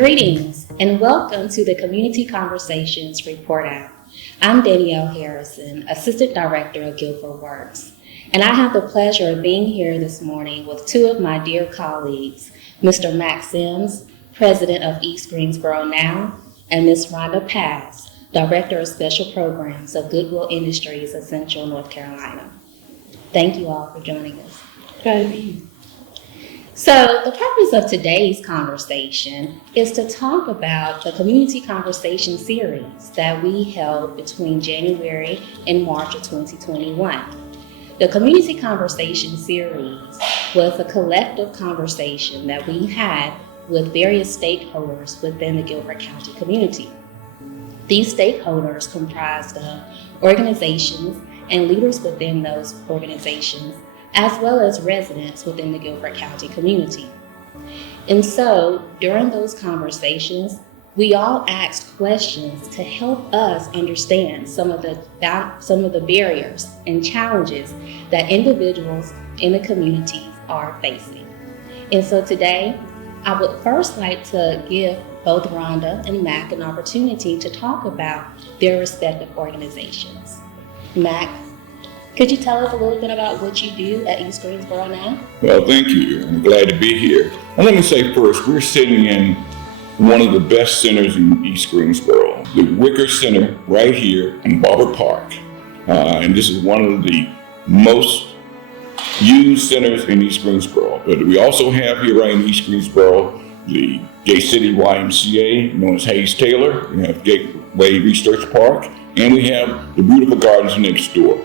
Greetings and welcome to the Community Conversations Report Out. I'm Danielle Harrison, Assistant Director of GuilfordWorks, and I have the pleasure of being here this morning with two of my dear colleagues, Mr. Mac Sims, President of East Greensboro Now, and Ms. Rhonda Pass, Director of Special Programs of Goodwill Industries of Central North Carolina. Thank you all for joining us. Glad to be here. So the purpose of today's conversation is to talk about the Community Conversation series that we held between January and March of 2021. The Community Conversation series was a collective conversation that we had with various stakeholders within the Guilford County community. These stakeholders comprised of organizations and leaders within those organizations, as well as residents within the Guilford County community. And so, during those conversations, we all asked questions to help us understand some of the barriers and challenges that individuals in the communities are facing. And so today, I would first like to give both Rhonda and Mac an opportunity to talk about their respective organizations. Mac, could you tell us a little bit about what you do at East Greensboro Now? Well, thank you. I'm glad to be here. And let me say first, we're sitting in one of the best centers in East Greensboro, the Wicker Center right here in Barber Park. And this is one of the most used centers in East Greensboro. But we also have here right in East Greensboro the Gay City YMCA, known as Hayes Taylor. We have Gateway Research Park, and we have the beautiful gardens next door.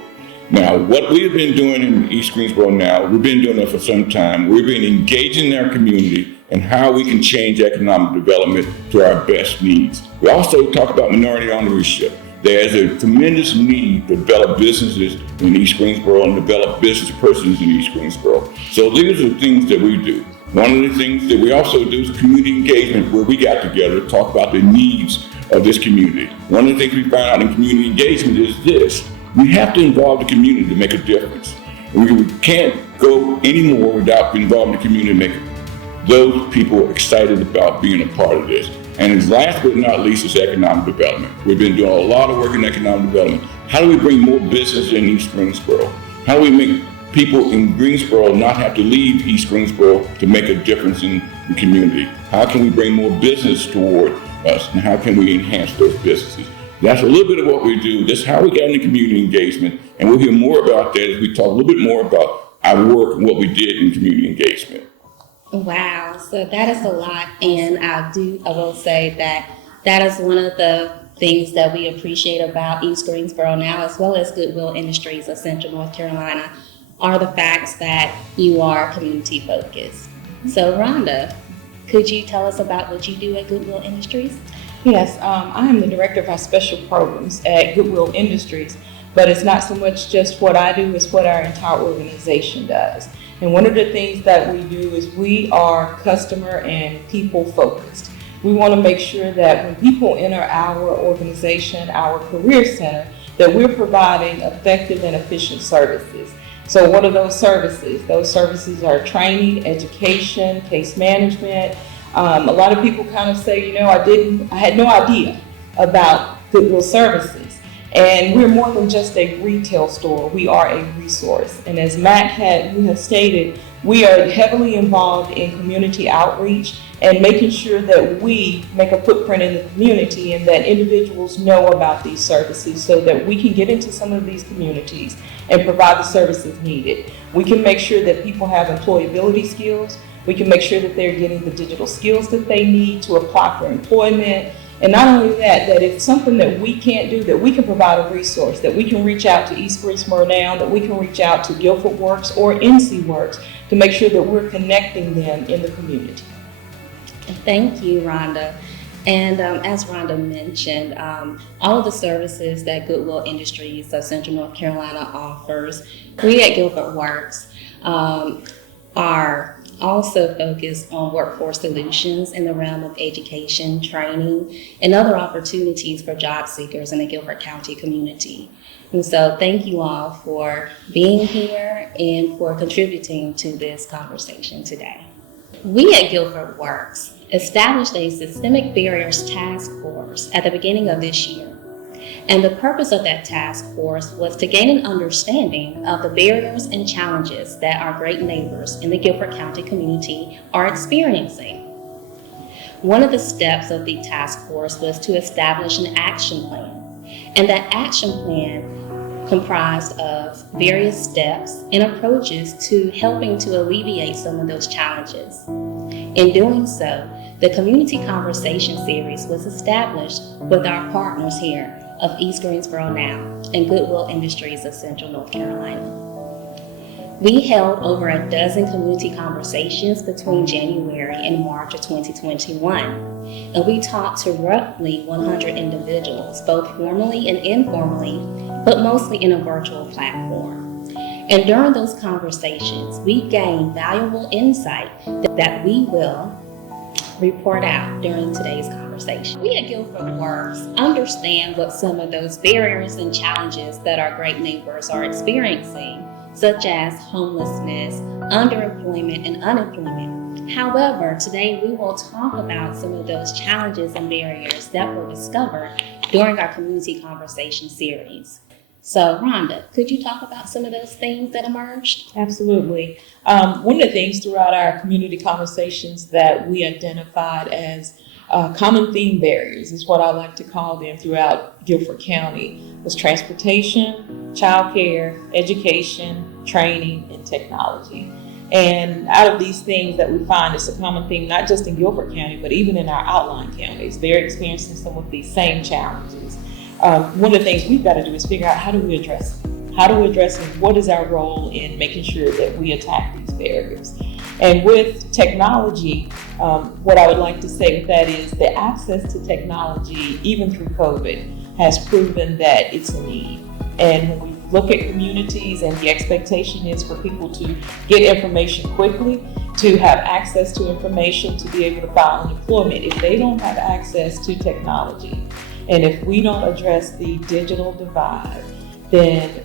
Now, what we've been doing in East Greensboro Now, we've been doing it for some time. We've been engaging our community and how we can change economic development to our best needs. We also talk about minority ownership. There's a tremendous need to develop businesses in East Greensboro and develop business persons in East Greensboro. So these are the things that we do. One of the things that we also do is community engagement, where we got together to talk about the needs of this community. One of the things we found out in community engagement is this: we have to involve the community to make a difference. We can't go anymore without involving the community to make those people excited about being a part of this. And last but not least is economic development. We've been doing a lot of work in economic development. How do we bring more business in East Greensboro? How do we make people in Greensboro not have to leave East Greensboro to make a difference in the community? How can we bring more business toward us, and how can we enhance those businesses? That's a little bit of what we do. That's how we got into community engagement, and we'll hear more about that as we talk a little bit more about our work and what we did in community engagement. Wow, so that is a lot, and I will say that is one of the things that we appreciate about East Greensboro Now, as well as Goodwill Industries of Central North Carolina, are the facts that you are community focused. So Rhonda, could you tell us about what you do at Goodwill Industries? Yes, I am the director of our special programs at Goodwill Industries, but it's not so much just what I do, it's what our entire organization does. And one of the things that we do is we are customer and people focused. We want to make sure that when people enter our organization, our career center, that we're providing effective and efficient services. So what are those services? Those services are training, education, case management. A lot of people kind of say, I had no idea about Goodwill services. And we're more than just a retail store. We are a resource. And as Mac has stated, we are heavily involved in community outreach and making sure that we make a footprint in the community and that individuals know about these services so that we can get into some of these communities and provide the services needed. We can make sure that people have employability skills. We can make sure that they're getting the digital skills that they need to apply for employment. And not only that it's something that we can't do, that we can provide a resource, that we can reach out to East Greensboro Now, that we can reach out to GuilfordWorks or NCWorks to make sure that we're connecting them in the community. Thank you, Rhonda. And as Rhonda mentioned, all of the services that Goodwill Industries of Central North Carolina offers, we at GuilfordWorks are also focused on workforce solutions in the realm of education, training, and other opportunities for job seekers in the Guilford County community. And so thank you all for being here and for contributing to this conversation today. We at GuilfordWorks established a systemic barriers task force at the beginning of this year. And the purpose of that task force was to gain an understanding of the barriers and challenges that our great neighbors in the Guilford County community are experiencing. One of the steps of the task force was to establish an action plan. And that action plan comprised of various steps and approaches to helping to alleviate some of those challenges. In doing so, the Community Conversation Series was established with our partners here of East Greensboro Now and Goodwill Industries of Central North Carolina. We held over a dozen community conversations between January and March of 2021, and we talked to roughly 100 individuals, both formally and informally, but mostly in a virtual platform. And during those conversations, we gained valuable insight that we will report out during today's conversation. We at GuilfordWorks understand what some of those barriers and challenges that our great neighbors are experiencing, such as homelessness, underemployment, and unemployment. However, today we will talk about some of those challenges and barriers that were discovered during our community conversation series. So, Rhonda, could you talk about some of those things that emerged? Absolutely. One of the things throughout our community conversations that we identified as common theme barriers is what I like to call them throughout Guilford County was transportation, childcare, education, training, and technology. And out of these things that we find it's a common theme, not just in Guilford County, but even in our outlying counties, they're experiencing some of these same challenges. One of the things we've got to do is figure out how do we address them? How do we address them? What is our role in making sure that we attack these barriers? And with technology, what I would like to say with that is the access to technology, even through COVID, has proven that it's a need. And when we look at communities and the expectation is for people to get information quickly, to have access to information, to be able to file unemployment, if they don't have access to technology, and if we don't address the digital divide, then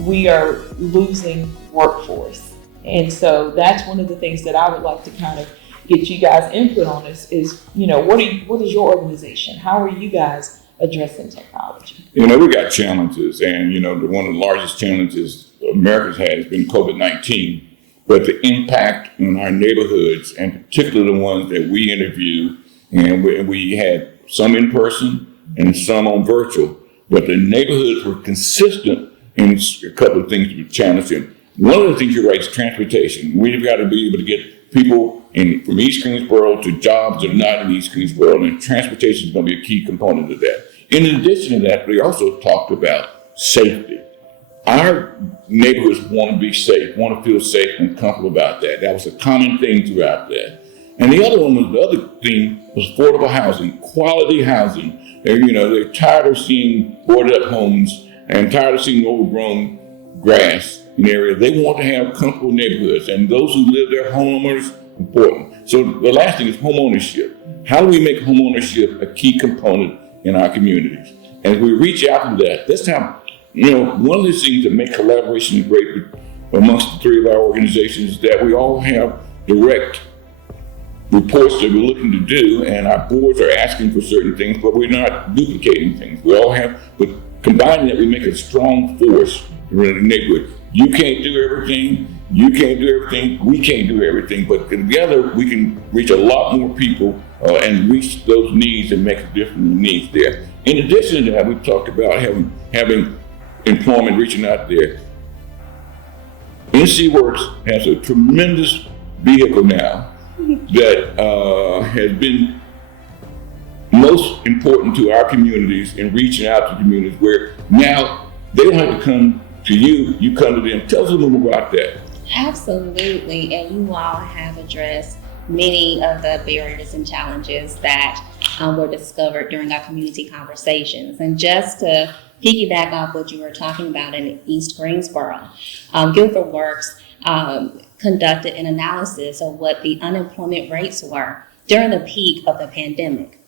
we are losing workforce. And so that's one of the things that I would like to kind of get you guys input on is what is your organization? How are you guys addressing technology? We got challenges, and one of the largest challenges America's had has been COVID-19. But the impact on our neighborhoods, and particularly the ones that we interview, and we had some in person and some on virtual, but the neighborhoods were consistent in a couple of things that were challenging. One of the things you're right is transportation. We've got to be able to get people from East Greensboro to jobs that are not in East Greensboro, and transportation is going to be a key component of that. In addition to that, we also talked about safety. Our neighborhoods want to be safe, want to feel safe and comfortable about that. That was a common thing throughout that. And the other theme was affordable housing, quality housing. They're tired of seeing boarded up homes and tired of seeing overgrown grass in the area. They want to have comfortable neighborhoods, and those who live there, homeowners, important. So the last thing is home ownership. How do we make home ownership a key component in our communities? And as we reach out to that, that's how, one of the things that make collaboration great amongst the three of our organizations is that we all have direct reports that we're looking to do, and our boards are asking for certain things, but we're not duplicating things. We all have, but combining that, we make a strong force in the neighborhood. You can't do everything, we can't do everything, but together we can reach a lot more people and reach those needs and make a difference in the needs there. In addition to that, we talked about having employment, reaching out there. NC Works has a tremendous vehicle now that has been most important to our communities in reaching out to communities where now they don't have to come to you, you come to them. Tell us a little more about that. Absolutely, and you all have addressed many of the barriers and challenges that were discovered during our community conversations. And just to piggyback off what you were talking about in East Greensboro, GuilfordWorks conducted an analysis of what the unemployment rates were during the peak of the pandemic.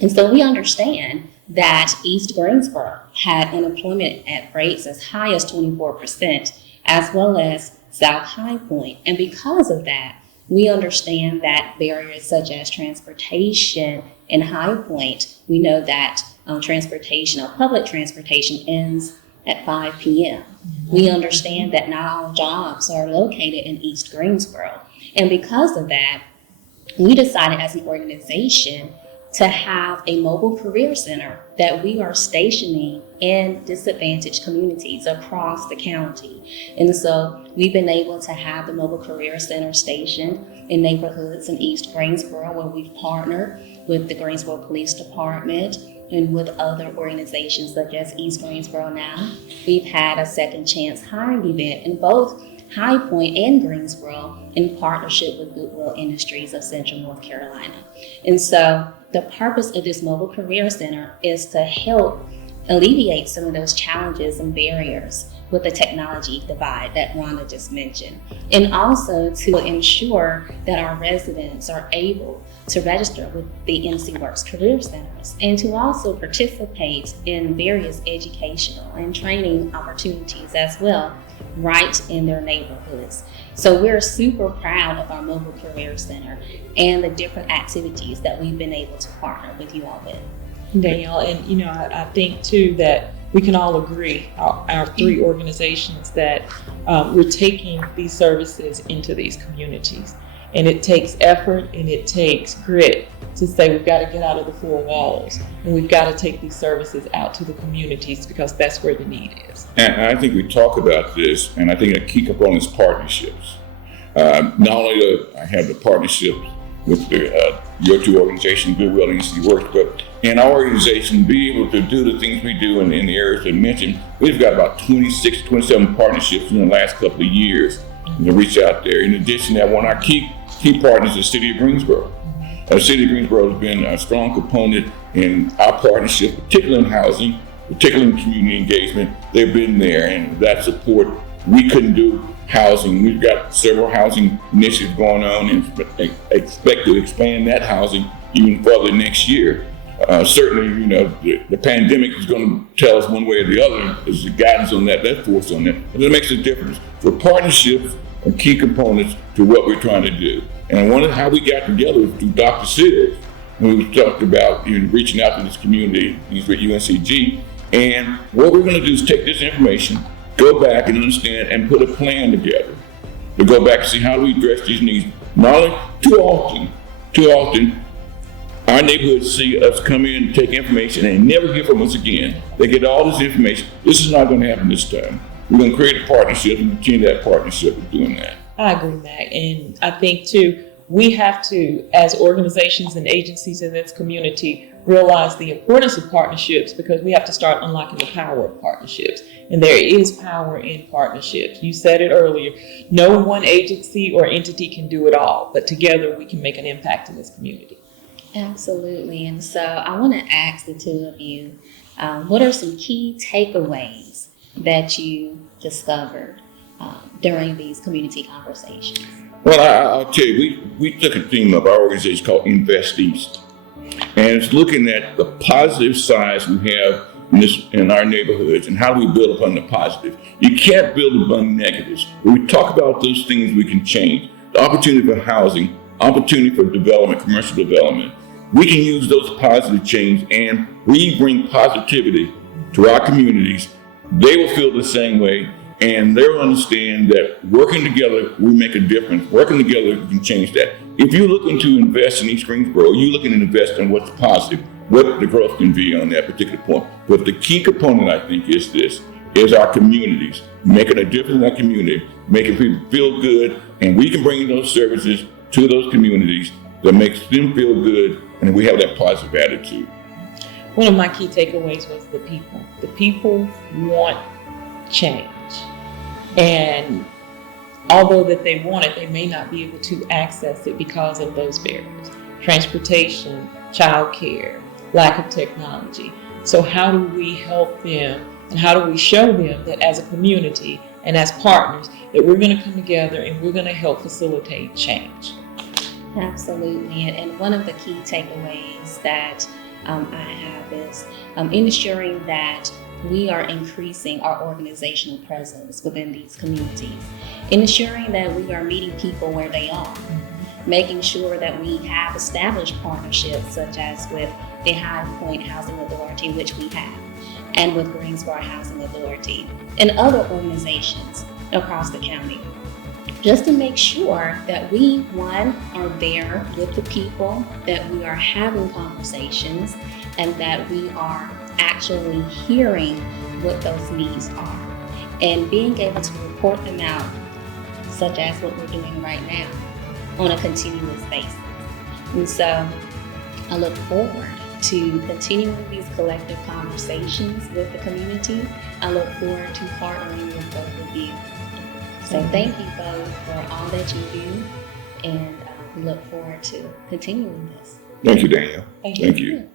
And so we understand that East Greensboro had unemployment at rates as high as 24%, as well as South High Point. And because of that, we understand that barriers such as transportation in High Point, we know that transportation or public transportation ends at 5 p.m. We understand that not all jobs are located in East Greensboro. And because of that, we decided as an organization to have a mobile career center that we are stationing in disadvantaged communities across the county. And so we've been able to have the mobile career center stationed in neighborhoods in East Greensboro, where we've partnered with the Greensboro Police Department and with other organizations such as East Greensboro Now. We've had a second chance hiring event in both High Point and Greensboro in partnership with Goodwill Industries of Central North Carolina. And so the purpose of this mobile career center is to help alleviate some of those challenges and barriers with the technology divide that Rhonda just mentioned, and also to ensure that our residents are able to register with the MC Works Career Centers and to also participate in various educational and training opportunities as well right in their neighborhoods. So we're super proud of our mobile career center and the different activities that we've been able to partner with you all with. Danielle, and I think too that we can all agree, our three organizations, that we're taking these services into these communities. And it takes effort and it takes grit to say we've got to get out of the four walls and we've got to take these services out to the communities, because that's where the need is. And I think we talk about this, and I think a key component is partnerships. Not only do I have the partnership with your two organizations, Goodwill and East Greensboro, but in our organization, be able to do the things we do in the areas that I mentioned. We've got about 26, 27 partnerships in the last couple of years to reach out there. In addition to that, one of our key partners is the City of Greensboro. The City of Greensboro has been a strong component in our partnership, particularly in housing, particularly in community engagement. They've been there, and that support, we couldn't do housing. We've got several housing initiatives going on and expect to expand that housing even further next year. Certainly, the pandemic is going to tell us one way or the other. There's the guidance on that force on that. But it makes a difference. So partnerships are key components to what we're trying to do. And one of how we got together was through Dr. Sid, when we talked about reaching out to this community, he's with UNCG. And what we're going to do is take this information, go back and understand and put a plan together to go back and see how do we address these needs. Not only too often, our neighborhoods see us come in, take information, and never hear from us again. They get all this information. This is not going to happen this time. We're going to create a partnership and continue that partnership of doing that. I agree, Mac. And I think too, we have to, as organizations and agencies in this community, realize the importance of partnerships, because we have to start unlocking the power of partnerships. And there is power in partnerships. You said it earlier, no one agency or entity can do it all, but together we can make an impact in this community. Absolutely. And so I want to ask the two of you, what are some key takeaways that you discovered during these community conversations? Well, I'll tell you, we took a theme of our organization called Invest East. And it's looking at the positive sides we have in our neighborhoods and how do we build upon the positive. You can't build upon negatives. When we talk about those things we can change, the opportunity for housing, opportunity for development, commercial development, we can use those positive change, and we bring positivity to our communities. They will feel the same way, and they'll understand that working together, we make a difference. Working together, we can change that. If you're looking to invest in East Greensboro, you're looking to invest in what's positive, what the growth can be on that particular point. But the key component, I think, is this, is our communities, making a difference in our community, making people feel good, and we can bring those services to those communities that makes them feel good, and we have that positive attitude. One of my key takeaways was the people. The people want change. And although that they want it, they may not be able to access it because of those barriers. Transportation, childcare, lack of technology. So how do we help them, and how do we show them that as a community and as partners that we're going to come together and we're going to help facilitate change? Absolutely. And one of the key takeaways that I have is ensuring that we are increasing our organizational presence within these communities, ensuring that we are meeting people where they are. making sure that we have established partnerships such as with the High Point Housing Authority, which we have, and with Greensboro Housing Authority and other organizations across the county, just to make sure that we, one, are there with the people, that we are having conversations, and that we are actually hearing what those needs are and being able to report them out, such as what we're doing right now, on a continuous basis. And so I look forward to continuing these collective conversations with the community. I look forward to partnering with both of you. So thank you both for all that you do, and we look forward to continuing this. Thank you, Danielle. Thank you. Thank you.